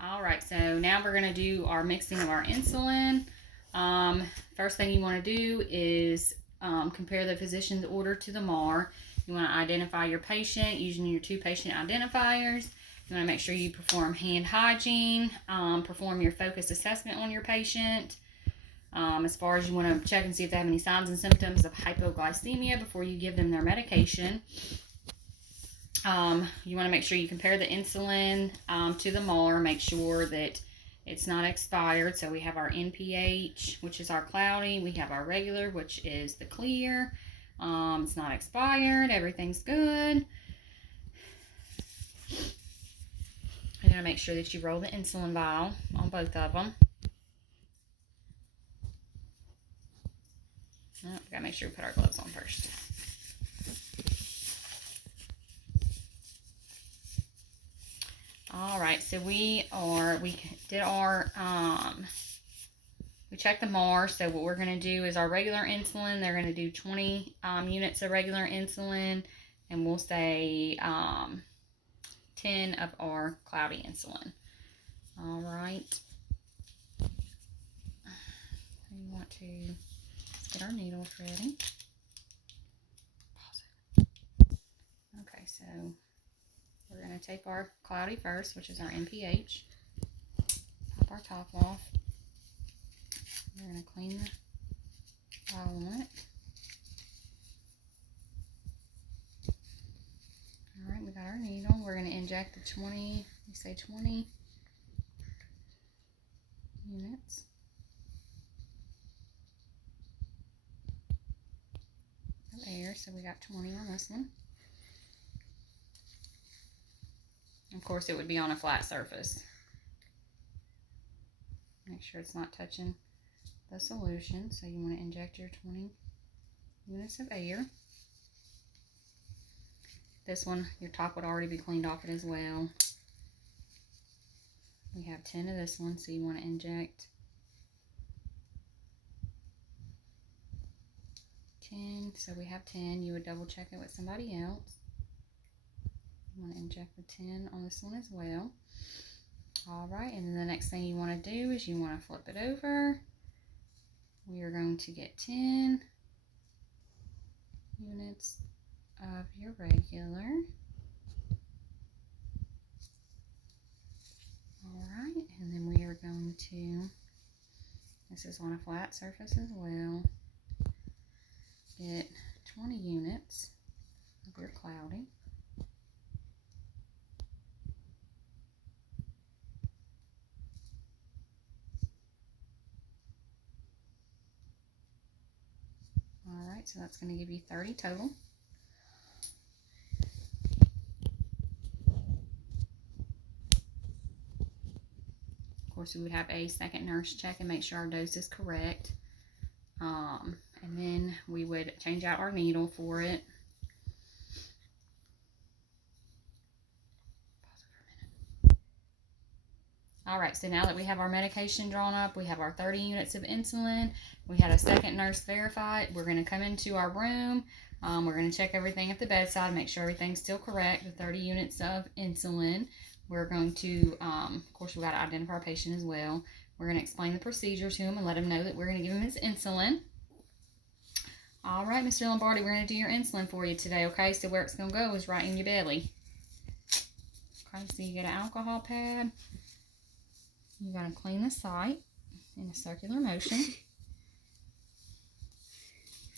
All right, so now we're going to do our mixing of our insulin. First thing you want to do is compare the physician's order to the MAR. You want to identify your patient using your 2 patient identifiers. You want to make sure you perform hand hygiene, perform your focused assessment on your patient. As far as you want to check and see if they have any signs and symptoms of hypoglycemia before you give them their medication. You want to make sure you compare the insulin to the MAR. Make sure that it's not expired. So we have our NPH, which is our cloudy. We have our regular, which is the clear. It's not expired. Everything's good. You gotta make sure that you roll the insulin vial on both of them. Oh, we gotta make sure we put our gloves on first. All right, so we checked the MAR. So what we're gonna do is our regular insulin. They're gonna do 20 units of regular insulin, and we'll say 10 of our cloudy insulin. All right. We want to get our needles ready. Okay, so we're going to take our cloudy first, which is our NPH. Pop our top off. We're going to clean the vial on it. All right, we got our needle. We're going to inject the 20 units. Of air, so we got 20 on this one. Of course, it would be on a flat surface. Make sure it's not touching the solution. So you want to inject your 20 units of air. This one, your top would already be cleaned off it as well. We have 10 of this one, so you want to inject 10. So we have 10. You would double check it with somebody else. You want to inject the 10 on this one as well. All right, and then the next thing you want to do is you want to flip it over. We are going to get 10 units of your regular. All right, and then we are going to, this is on a flat surface as well, get 20 units of your cloudy. All right, so that's going to give you 30 total. Of course, we would have a second nurse check and make sure our dose is correct. And then we would change out our needle for it. Pause it for a minute. All right, so now that we have our medication drawn up, we have our 30 units of insulin. We had a second nurse verify it. We're going to come into our room. We're going to check everything at the bedside, make sure everything's still correct. The 30 units of insulin. We're going to, of course, we've got to identify our patient as well. We're going to explain the procedure to him and let him know that we're going to give him his insulin. All right, Mr. Lombardi, we're going to do your insulin for you today, okay? So where it's going to go is right in your belly. Okay, so you get an alcohol pad. You're going to clean the site in a circular motion.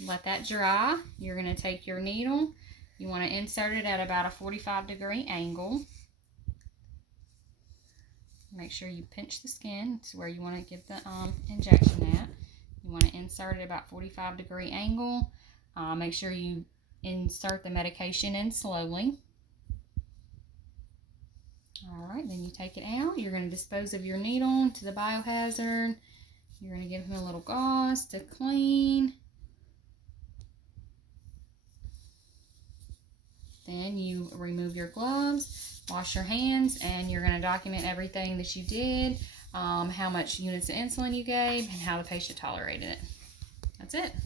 Let that dry. You're going to take your needle. You want to insert it at about a 45-degree angle. Make sure you pinch the skin to where you want to give the injection at. You want to insert it about 45-degree angle. Make sure you insert the medication in slowly. All right, then you take it out. You're going to dispose of your needle to the biohazard. You're going to give him a little gauze to clean. Then you remove your gloves, wash your hands, and you're going to document everything that you did, how much units of insulin you gave, and how the patient tolerated it. That's it.